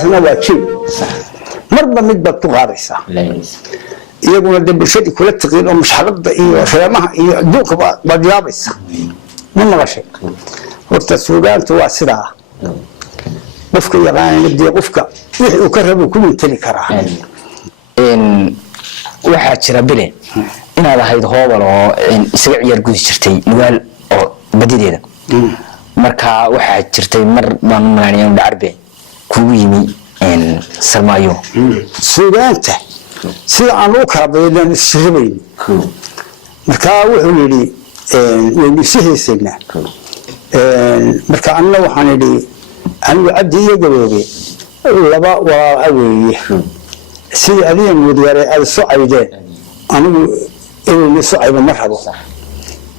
taasna waa jin marba mid baad ku qaadaysaa iyaguna dee bulshadii kula taqiin oo mushxarada iyo reemaha iyo adduunka baad yaabaysaa ma maqashay horta suugaantu waa sidaa qofka yaqaanana dee qofka wixii uu ka rabo ku minteli karaa waxaa jira bile inaad ahayd hoobal oo isaga ciyaar gudi jirtay nugaal oo badideeda marka waxaa jirtay mar baan u malaynaya in Dhacarbe kugu yimi Sarmaayo suugaanta sida aan u kala baydaan isribayn marka wuxuu yiri waynu siheysana marka anna waxaan yiri anigu cabdi iyo gaboobe laba waa aweeye sidii adiga mudiyare aad soo caydeen anigu inuu soo caydo ma rabo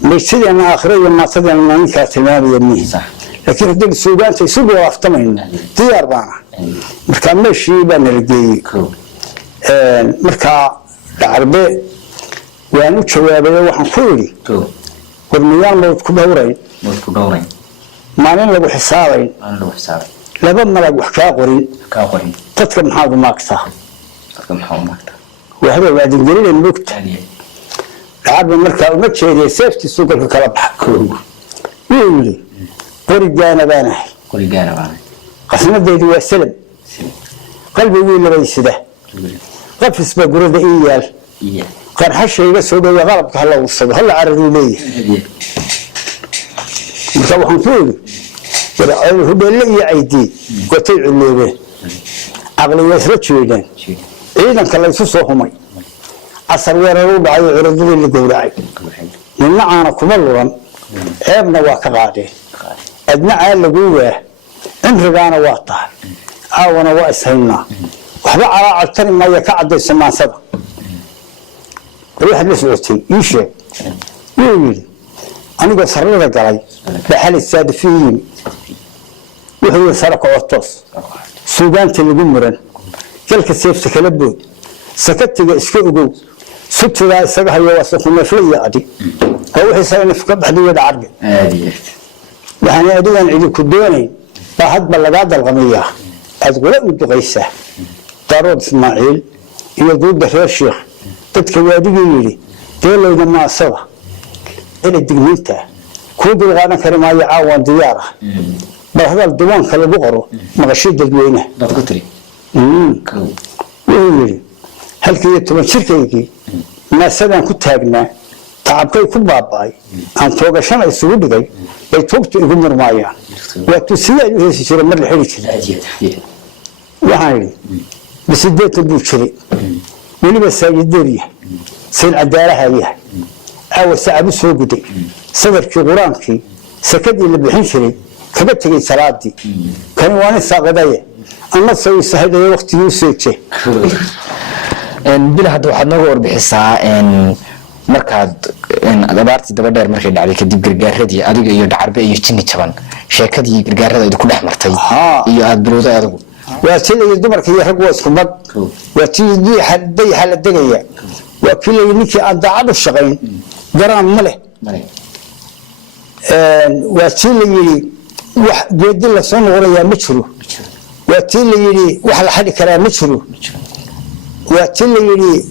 meeshadana aakhirada maatadana ninka tilmaamaya laakiin hadii suugaanta isugu waaftamayna diyaar baana marka meeshii baan nalgeeyay marka Dhacarbe waan u jawaabay waxaan ku yiri qormiyaan loo ku dhawray maalin lagu xisaabay laba malag wax ka qorin dadka maxaad u maagtaa وهذا بعد الجرير المكت العرب المركة ومتشيري سيفتي السوق الكلا بحكوه يقولي قولي جانا بانه قسم الديد والسلم قلبي يقول لي سده قفص بقرد إيال قال حشي يقصد ويغلبك هلا وصد هلا عرضي لي مصوحن فولي هو اللي يعيدي قتيع اللي به عقلي يسرد شويدان إذا كان ليس صوحمي عصر ويرو بعي عرضي اللي قورعي من معانا كملورا عيبنا واكغادي أدنى عيال لقوه انرقانا واطه عاونا واسهلنا وحبا على عالتاني ما يكعد السمان سبا روح نسعتي يشي يقول أنا قد صار لك علي بحال السادفين وهي سرق عطوس سودانت اللي قمرن كلك السيف تكلبود سكت اسكوغو سبت ذا سبح يواسخ النفلية عادي هو حسين في قبح دي عربي يعني أدوان عيدي كدوني فهد بلغاد الغمية أتقول لك قيسة دارود إسماعيل يدود بخير الشيخ تتكوادي يلي تقول له لما أصبح إلى الدقمينتا كود الغانا كريما يعاون ديارة بهذا الدوان كلا بقرو مغشيد الدوينة دكتوري ويلي هل كي يتم شركيكي ما سدان كنت هاجنا تعبكي كل باباي أن توقع شمع السعود دقي يتوقت يقمر معايا وتسيء يسير مر الحريك وهاي بس اديت البوشري ولي بس يدريه سين عدالة هذه أول ساعة بس هو قدي صدر في غرامكي سكدي اللي بحنشري كبت لي سرادي كان وانا ساقدايه أنا سوي سهل وقت يوسف بلا هذا واحد نقول بحسها markaad abaartii daba dheer markay dhacday kadib gargaaradii adiga iyo Dhacarbe iyo Jini Jaban sheekadii gargaarada ay ku dhaxmartay iyo aad bilowday adigu waa tilay dumarka iyo rag waa isku mad waa tilay haday hal dagaya waa tilay ninkii aan daacad u shaqayn garaan ma leh waa tilay wax geedi la soo noqonaya ma jiro waa tilay wax la xadi karaa ma jiro waa tilay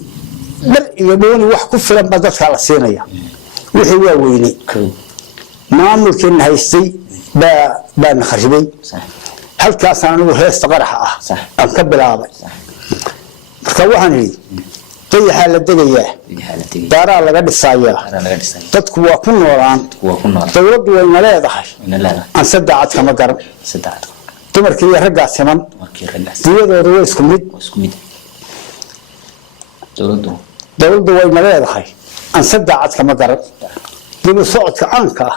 mar iyo dooni wax ku filan badadka la siinaya wixii waa weynay maamulkeen haystay baa naxribay halkaas aan ugu heesta qarax ah aan ka bilaabay marka waxaan yiri tayaha la degaya daara laga dhisayaa dadku waa ku noolaan dawladdu way leedahay aan sadacad kama garan dumarkii ragga siman diyadoodu way isku mid dawladdu way leedahay aan sadacad kama garan dib socodka aanka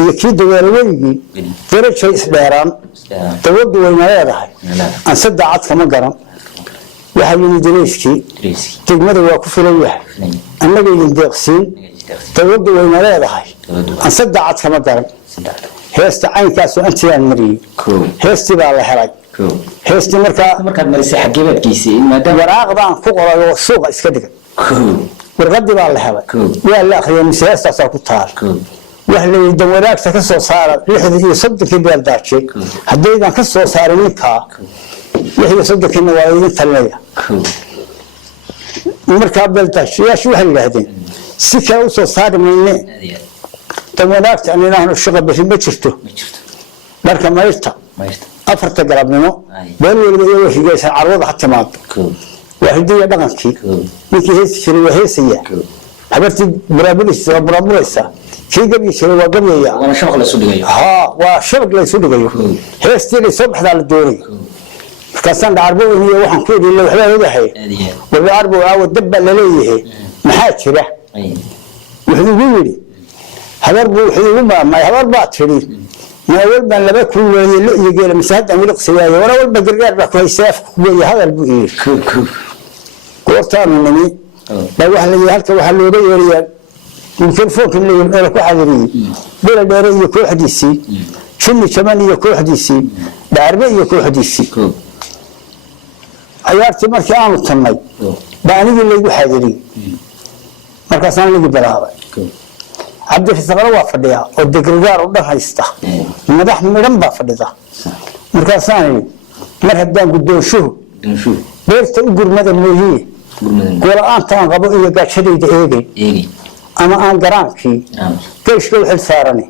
iyo kii dawladweynii darajo isdheeraan dawladdu way leedahay aan sadacad kama garan waxa yimid dariiskii degmada waa ku filan yahay annaga idin deeqsiin dawladdu way leedahay aan sadacad kama garan heesta caynkaas oo antiyaan mariyay heestii baa la helay heestii markaad marisay xageebadkiisii maadaama waraaqdaan ku qoray oo suuqa iska dhigay warqadii baa la helay waa la akhriyay misaasta ku taal wax la yidhi waraaqta ka soo saara 60 iyo 70 beel daacay haddaydan ka soo saarin ninka wixii saddekiina waa idin talinaya markaa beeltaashiyaashu waxay yidhaahdeen si kale usoo saari mayne damwanaagta aan inaahnu shaqa bixin ma jirto dharka mayrta afarta galabnimo beel weliba iyagoo higaysan carwada ha timaado waa hidiya dhaqankii ninkii heesi jiray waa heesaya habartii buraabulaysa waa buraabulaysa kii gabyi jiray waa gabyaya waa shabaq laysu dhigayo heestii inay soo baxdaa la doonayo markaasaan dhacarbo weyniyo waxaan ku idhi waxbaa ogahay wala carbo aawo dab baa laleeyahay maxaa jira wuxuu igu yidhi habar buu wuxuu igu maamay habar baa tidhi maawal baan laba kulweeyey lo iyo geela mise haddaan weli qsawaaye wala walba gargaar baa ku haysay afka kuweeye hadal buu yidhi goortaanu nimi baa waxa layidhi halka waxaa looga yeerayaa telefoonka la ku xadiriyey bela dheere iyo kooxdiisii jinni jaman iyo kooxdiisii dhaarbe iyo kooxdiisii ciyaartii markii aanu tannay baa anigii laygu xaadiriyey markaasaan ligi bilaabay cabdirasaqna waa fadhiyaa oo degrgaar u dhan haysta madax midhan baa fadhida markaasaan idhi mar haddaan guddoonshuhu beerta u gurmada mooyiye goola-aantaan qabo iyo gaajadayda eegay ama aan garaankii geeshka u xil saarani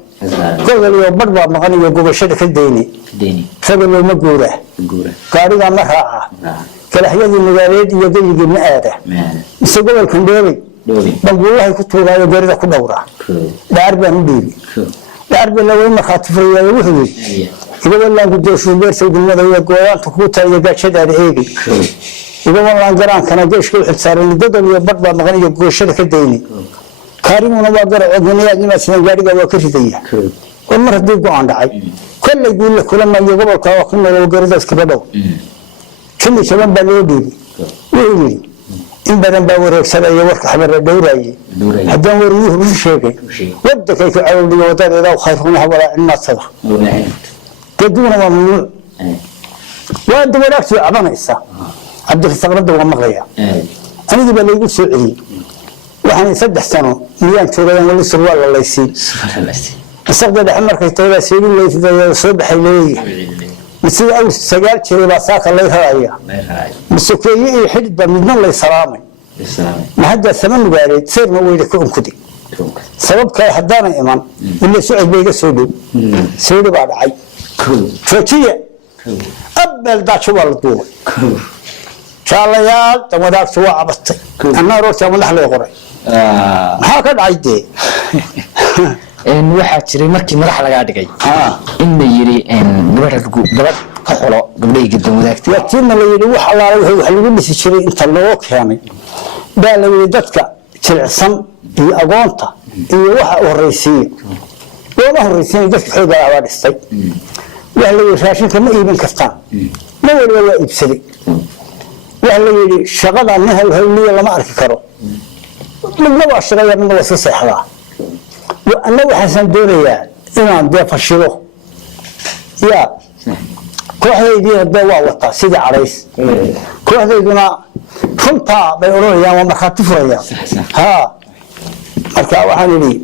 gobol iyo badh baa maqan iyo gubashada ka dayni ragaloo ma guuraa gaadhigaa ma raaca kalaxyadii magaaleed iyo geyigii ma aada mise gobolkan dhoobay banguulahay ku tuugaayo garida ku dhowraa dhaar baan u dhiibi dhaar baa lawey markhaati furayaayo wuxuu yidhi iga wallaan guddoonshuhu beerta gulmada iyo gooyaanta kugu tahay iyo gaajadaada eegay iga wallaan garaankana geeshka u xilsaarani gobol iyo badh baa maqan iyo gubashada ka dayni kaarimuna waa garaco guniyaadnimaa sidan gaadhigaa waa ka ridaya oo mar haddii go-aan dhacay kollay guulla kulamayo gobolka waa ku nool garidaas kaga dhow jinni jaban baa loo dhiibay wuxuu yidhi in badan baa wareegsanaya warka xabara dhowraaye haddaan wariyuhu rusu sheegay wadankay ku cawldhiyo wadadeeda khayruna habalaa cilmaadsada gaduuna waa mamnuuc waa inta wanaagtii cabanaysa cabdirasaqnada waa maqlaya anigii baa laygu soo celiyey waxaan 3 sano miyaan joogayaan wali surwaal la laysiin isagda dhexe markay tahay seelin leeyay soo baxay leeyahay sida ay 9 jiray baa saaka lay raaya musuqeeyay iyo xidid baa midna lay salaamay ma hadda saman gaareed sirna weyda ku unkudi sababka hadana iman ilaa suuq bayga soo dhow seedo baa dhacay fatiya abal daacho wal duwa shaalayaal tamadaagtu waa abatay anna roorta madax lay qoray maxaa ka dhacay waxaa jiray markii madax laga dhigay in la yiri gabadh ka xolo gabdhayga damwadaagta laakiin la yiri wax allaale waxa lagu dhisi jiray inta loo keenay baa la yiri dadka jilicsan iyo agoonta iyo waxa horeysiin looma horeysiin dadka xooga ah dhistay waxa la yiri raashinka ma iibin kartaan ma waliba waa iibsaday waxa la yiri shaqada nahal hawliya lama arki karo midna waa shaqada midna waa saxda وأنا وحسن دوريا إن عندي فشلو يا كل يدي الدواء وطا سيد عريس كل يدينا خمطة بيقولون يا ما خاطف يا ها أركع وحني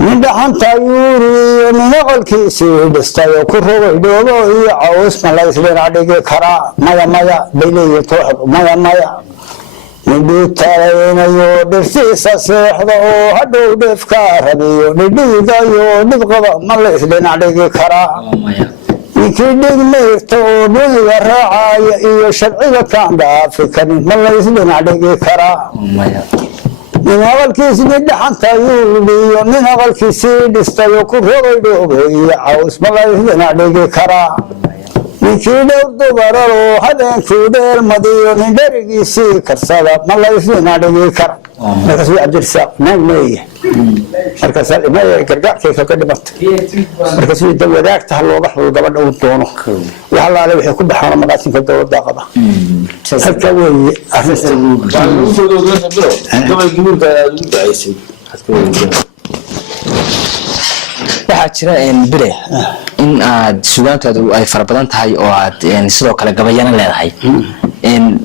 من دحين تيوري من أقل كيسي بستايو كروه يدوبه يعوز ما لا يسبين عليك كرا مايا بيلي توحد مايا ندوتاينا يو درسيسا سيحدا او هدو دفكاربيو نديدايو نبقضا مالا إسلين عليك كرا يكيدين ميرتو دنيا راعايا إيو شرعيا كان دافكني مالا إسلين عليك كرا من أول كيسي ندحان تايوليو من أول كيسي دستايو كروغي دوبي عاوز مالا إسلين عليك كرا ninkii dowbararo habeenkii dheer madiyo nin dherigiisii karsada ma la isina dhigi kara markaas waa Cabdirsaaq naagmeeye markaas ilmaha gargaarkayga ka dhimatay markaas uu dawadaagta looga xul gabadha uu doono waxa la wixii ku baxana magaasinka dawladda qaba halka weeye arrinta uu soo dowladda biro gabadh guurka aad u dacaysay waxaa jira bire in aad suugaantaadu ay fara badan tahay oo aad sidoo kale gabayana leedahay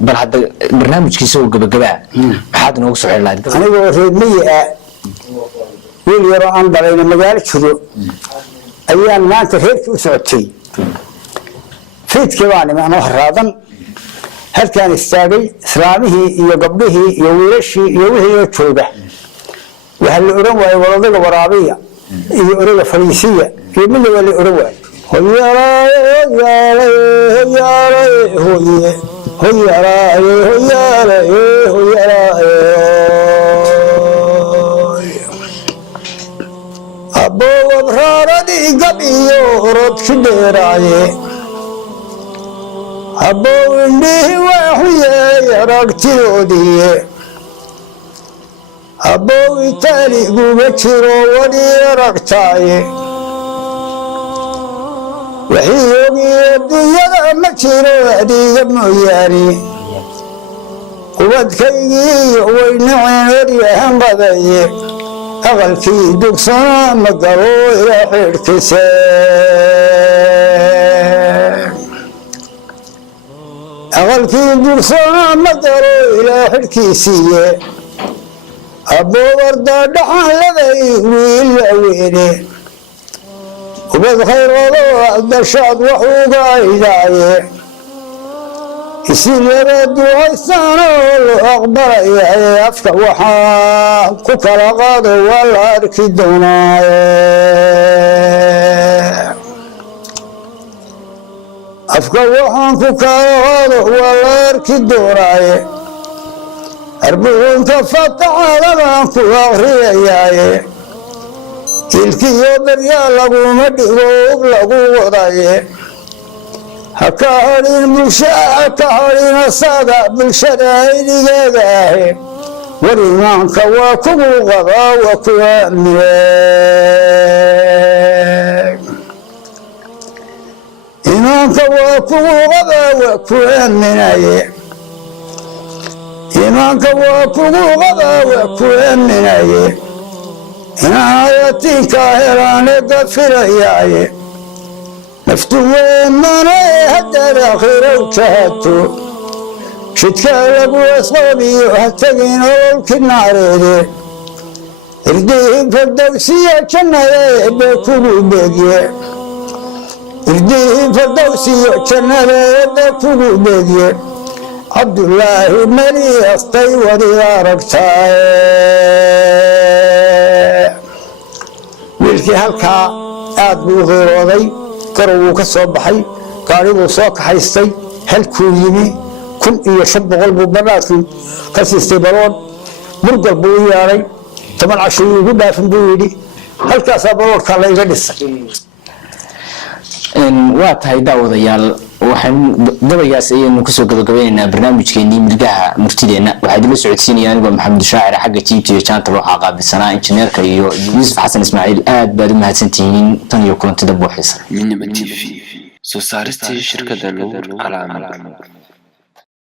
bal hadda barnaamijkiisa oo gabagabaa maxaad noogu soo xidhlayd anigoo reedmiye wiil yaro aan dhalayna magaalo jiro ayaan maanta reerkii u socotay fiidkii baan imaanoo haraadan halkaan istaagay islaamihii iyo gabdhihii iyo wiilashii iyo wixii oo jooga waxaa la oran waayey waladaga waraabiya iyo oraga fariisiya iyo midna waa la oran waayey hoyaalaaye hoyaalaaye hoye hoyaalaaye hoyaalaaye hoyaalaaye abbow abraaradii gab iyo orodki dheeraaye abbow indhihii waa xuyeey aragtidoodiiye abbow itaaliguga jiro wadii aragtaaye wixii ogii adduunyada ma jiro adiga mooyaane ubadkaygii waynaceen eryahan qadaye aqalkii dugsana ma galo ilaa xidhkise aqalkii dugsana ma galo ilaa xidhkiisiiye abbow ardaadhaxan laday wiil laweyne ubad khayroodo adbashaad wax uga aydaaye isi laba ducaysaanoo loo aqbalayaye afka waxaan ku kala qaado waa la arki doonaaye afka waxaan ku kala qaado waa la arki doonaaye arbuunka fataxaadabaan ku aqriyayaaye ilkiyo baryaa laguma dhigo ub lagu wadaye ha ka hadhin bulshaa ha ka hadhin asaga bulshada aynigeeda ahe war imaanka waa kugu qabaa waa ku aamine imaanka waa kugu qabaa waa ku aaminaye imaanka waa kugu qabaa waa ku aaminaye inaayatiinka helaane gafirayaaye naftu weemane haddaad akhiraw jahato jidkaa lagu asqoobiyo ha tegin ololki naareede irdihii fardowsiya jannada eebbe kugu beegye irdihii fardowsiyo jannada eebbe kugu beegye cabdullaahi meli astay wadi aragtaaye wiilkii halkaa aad buu u qiirooday garow wuu ka soo baxay gaadhibuu soo kaxaystay halkuu yimi 1,500 buu banaadkii ka siistay barood burgal buu u yeedhay 10 casho igu dhaafin buu yidhi halkaasaa baroodkaa layga dhisay waa tahay daawadayaal waxaan gabaygaas ayaynu kusoo gabagabaynaynaa barnaamijkeenii milgaha murtideenna waxaa idinla socodsiinaya anigoo maxamed shaacir xagga jiibta iyo jaanta waxaa qaabilsanaa injineerka iyo yuusuf xasan ismaaciil aad baad u mahadsantihiin tan iyo kulantida buuxiisa Minima TV soo saaristii shirkadda Nuur Calaamad